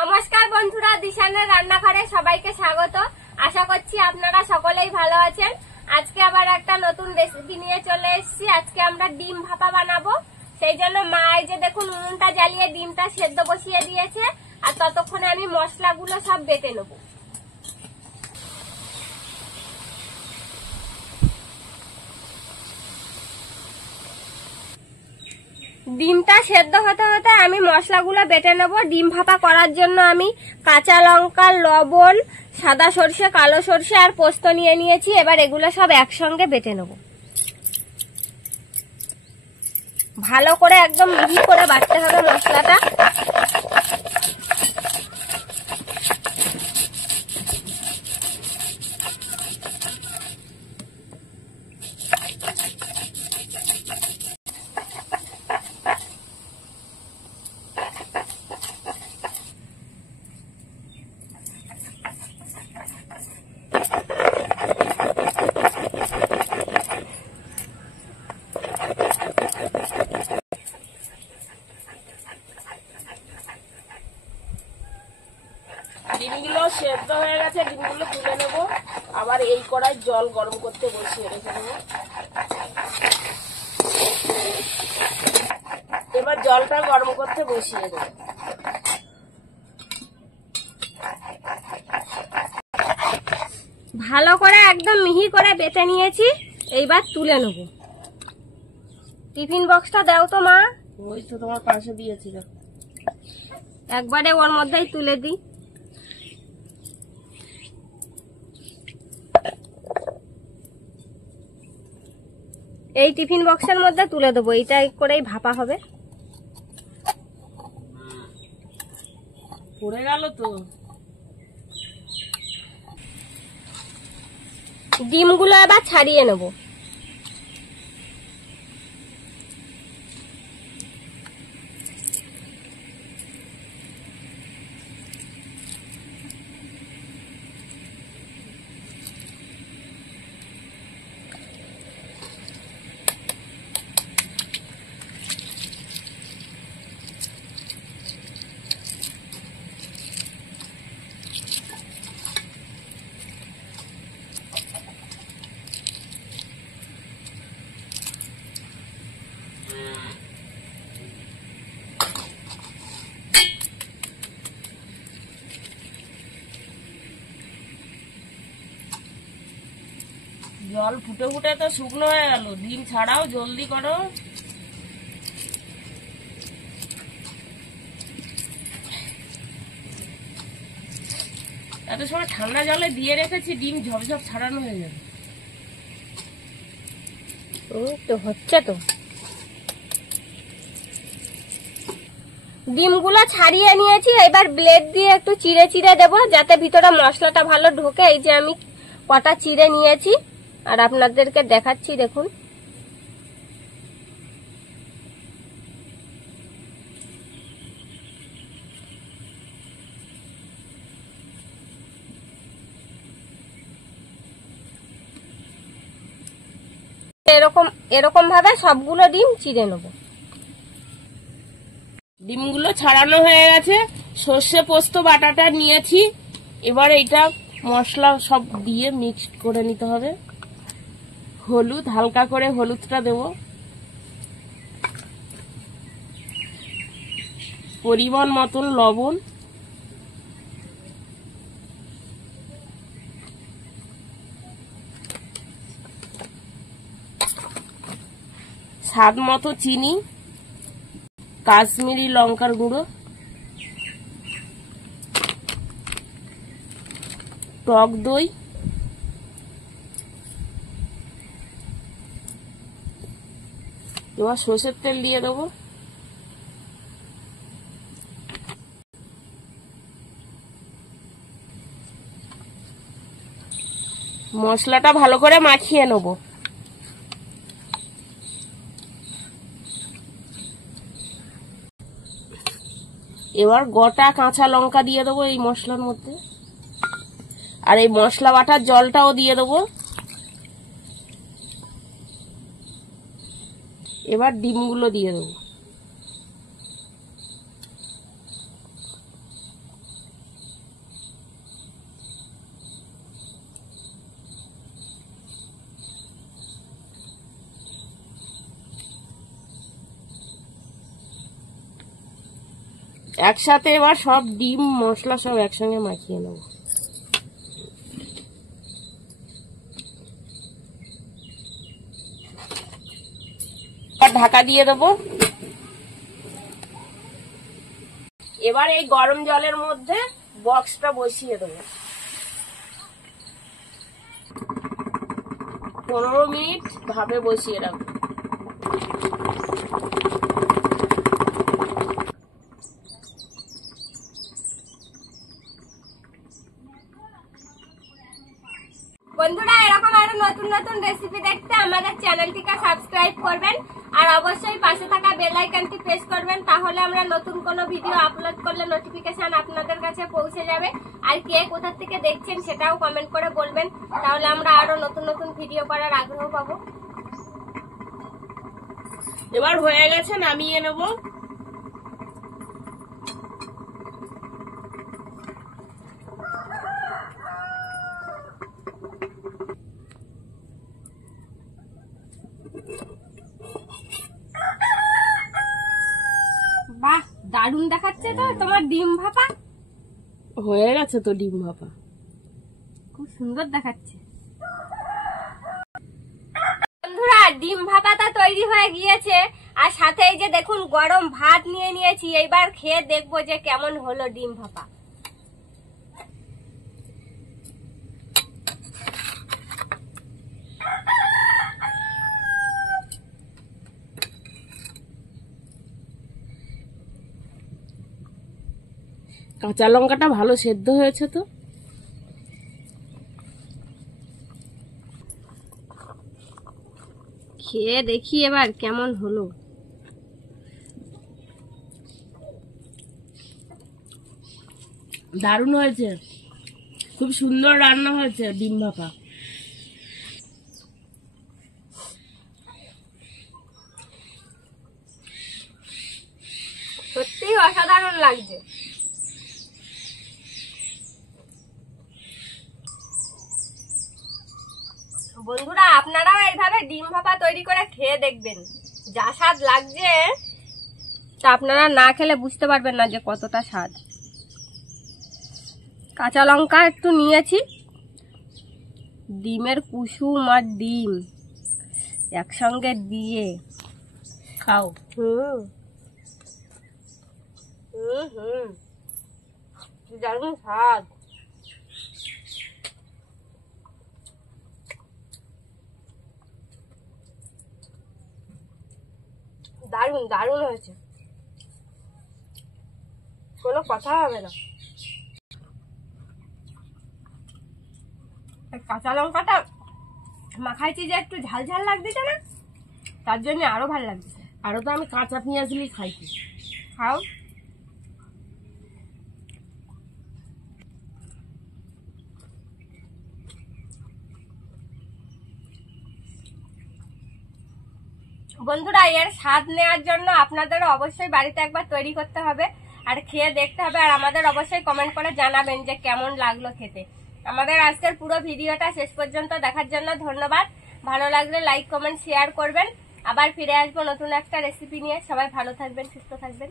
নমস্কার বন্ধুরা, দিশানের রান্নাঘরে সবাইকে স্বাগত। আশা করছি আপনারা সকলেই ভালো আছেন। আজকে আবার একটা নতুন রেসিপি নিয়ে চলে এসেছি। আজকে আমরা ডিম ভাপা বানাবো। সেই জন্য মা এই যে দেখুন উনুনটা জ্বালিয়ে ডিমটা সেদ্ধ বসিয়ে দিয়েছে, আর ততক্ষণে আমি মশলাগুলো সব বেটে নেব। ডিমটা সেদ্ধ হতে হতে আমি মশলাগুলো বেটে নেব। ডিম ভাপা করার জন্য আমি কাঁচা লঙ্কা, লবণ, সাদা সরষে, কালো সরষে আর পোস্ত নিয়ে নিয়েছি। এবার এগুলো সব একসঙ্গে বেটে নেব। ভালো করে একদম মিহি করে বাটতে হবে মশলাটা। ডিমগুলো সেদ্ধ হয়ে গেছে, ডিমগুলো তুলে নেব। আবার এই কড়াই জল গরম করতে বসিয়ে রেখে দেবো। এবার জলটা গরম করতে বসিয়ে দেবো। ভালো করে একদম মিহি করে বেটে নিয়েছি, এইবার তুলে নেব। টিফিন বক্সটা দাও তো মা। ওই তো তোমার পাশে দিয়েছি, একবারে ওর মধ্যেই তুলে দিই। এই টিফিন বক্সের মধ্যে তুলে দেবো। এইটা করেই ভাপা হবে। পড়ে গেল তো। ডিমগুলো এবার ছাড়িয়ে নেব। জল ফুটে ফুটে তো শুকনো হয়ে গেল। ডিম ছাড়াও, জলদি করো। এত সময় ঠান্ডা জলে দিয়ে রেখেছি, ডিম ঝপঝপ ছাড়ানো হয়ে যাবে। তো হচ্ছে তো। ডিমগুলো ছাড়িয়ে নিয়েছি। এবার ব্লেড দিয়ে একটু চিড়ে চিড়ে দেবো, যাতে ভিতরে মশলাটা ভালো ঢোকে। এই যে আমি কটা চিড়ে নিয়েছি আর আপনাদেরকে দেখাচ্ছি, দেখুন। এরকম ভাবে সবগুলো ডিম চিড়ে নেবো। ডিমগুলো ছাড়ানো হয়ে গেছে। সর্ষে পোস্ত বাটাটা নিয়েছি। এবার এইটা মশলা সব দিয়ে মিক্সড করে নিতে হবে। হলুদ, হালকা করে হলুদটা দেব। পরিমাণ মতন লবণ, স্বাদ মতো চিনি, কাশ্মীরি লঙ্কার গুঁড়ো, টক দই, এবার সর্ষের তেল দিয়ে দেবো। মশলাটা ভালো করে মাখিয়ে নেব। এবার গোটা কাঁচা লঙ্কা দিয়ে দেবো এই মশলার মধ্যে, আর এই মশলা বাটার জলটাও দিয়ে দেবো। এবার ডিমগুলো দিয়ে দেবো। একসাথে এবার সব ডিম মশলা সব একসঙ্গে মাখিয়ে নেব। ঢাকা দিয়ে দেবো। এবার এই গরম জলের মধ্যে বক্সটা বসিয়ে দেবো। 15 মিনিট ভাপে বসিয়ে রাখবো। বন্ধুরা, এরকম আরো নতুন নতুন রেসিপি দেখতে আমাদের চ্যানেলটিকে সাবস্ক্রাইব করবেন আর অবশ্যই পাশে থাকা বেল আইকনটি প্রেস করবেন, তাহলে আমরা নতুন কোনো ভিডিও আপলোড করলে নোটিফিকেশন আপনাদের কাছে পৌঁছে যাবে। আর কে কোথা থেকে দেখছেন সেটাও কমেন্ট করে বলবেন, তাহলে আমরা আরো নতুন নতুন ভিডিও করার আগ্রহ পাবো। এবার হয়ে গেছে, নামিয়ে নেব। বাহ, দারুণ দেখাচ্ছে তো তোমার ডিম ভাপা। হয়ে গেছে তো ডিম ভাপা, খুব সুন্দর দেখাচ্ছে। বন্ধুরা, ডিম ভাপাটা তৈরি হয়ে গিয়েছে, আর সাথে এই যে দেখুন গরম ভাত নিয়ে নিয়েছি। এইবার খেয়ে দেখবো যে কেমন হলো ডিম ভাপা। কাঁচা লঙ্কাটা ভালো সেদ্ধ হয়েছে তো। খেয়ে দেখি এবার কেমন হলো। দারুণ হয়েছে, খুব সুন্দর রান্না হয়েছে ডিম ভাপা। সত্যি অসাধারণ লাগছে। বন্ধুরা, আপনারাও এইভাবে ডিম ভাপা তৈরি করে খেয়ে দেখবেন, যা স্বাদ লাগছে তা আপনারা না খেলে বুঝতে পারবেন না যে কতটা স্বাদ। কাঁচা লঙ্কা একটু নিয়েছি, ডিমের কুসুম আর ডিম একসঙ্গে দিয়ে খাও। হুম হুম হুম, দারুণ স্বাদ। দারুণ দারুণ হয়েছে, কোনো কথা হবে না। কাঁচা লঙ্কাটা মাখাইছি যে একটু ঝাল ঝাল লাগতেছে না, তার জন্য আরো ভালো লাগছে। আরো তো আমি কাঁচা পেঁয়াজ দিয়ে খাইছি। খাও। বন্ধুরা, এর স্বাদ নেওয়ার জন্য আপনাদেরও অবশ্যই বাড়িতে একবার তৈরি করতে হবে আর খেয়ে দেখতে হবে, আর আমাদের অবশ্যই কমেন্ট করে জানাবেন যে কেমন লাগলো খেতে। আমাদের আজকের পুরো ভিডিওটা শেষ পর্যন্ত দেখার জন্য ধন্যবাদ। ভালো লাগলে লাইক কমেন্ট শেয়ার করবেন। আবার ফিরে আসবো নতুন একটা রেসিপি নিয়ে। সবাই ভালো থাকবেন, সুস্থ থাকবেন।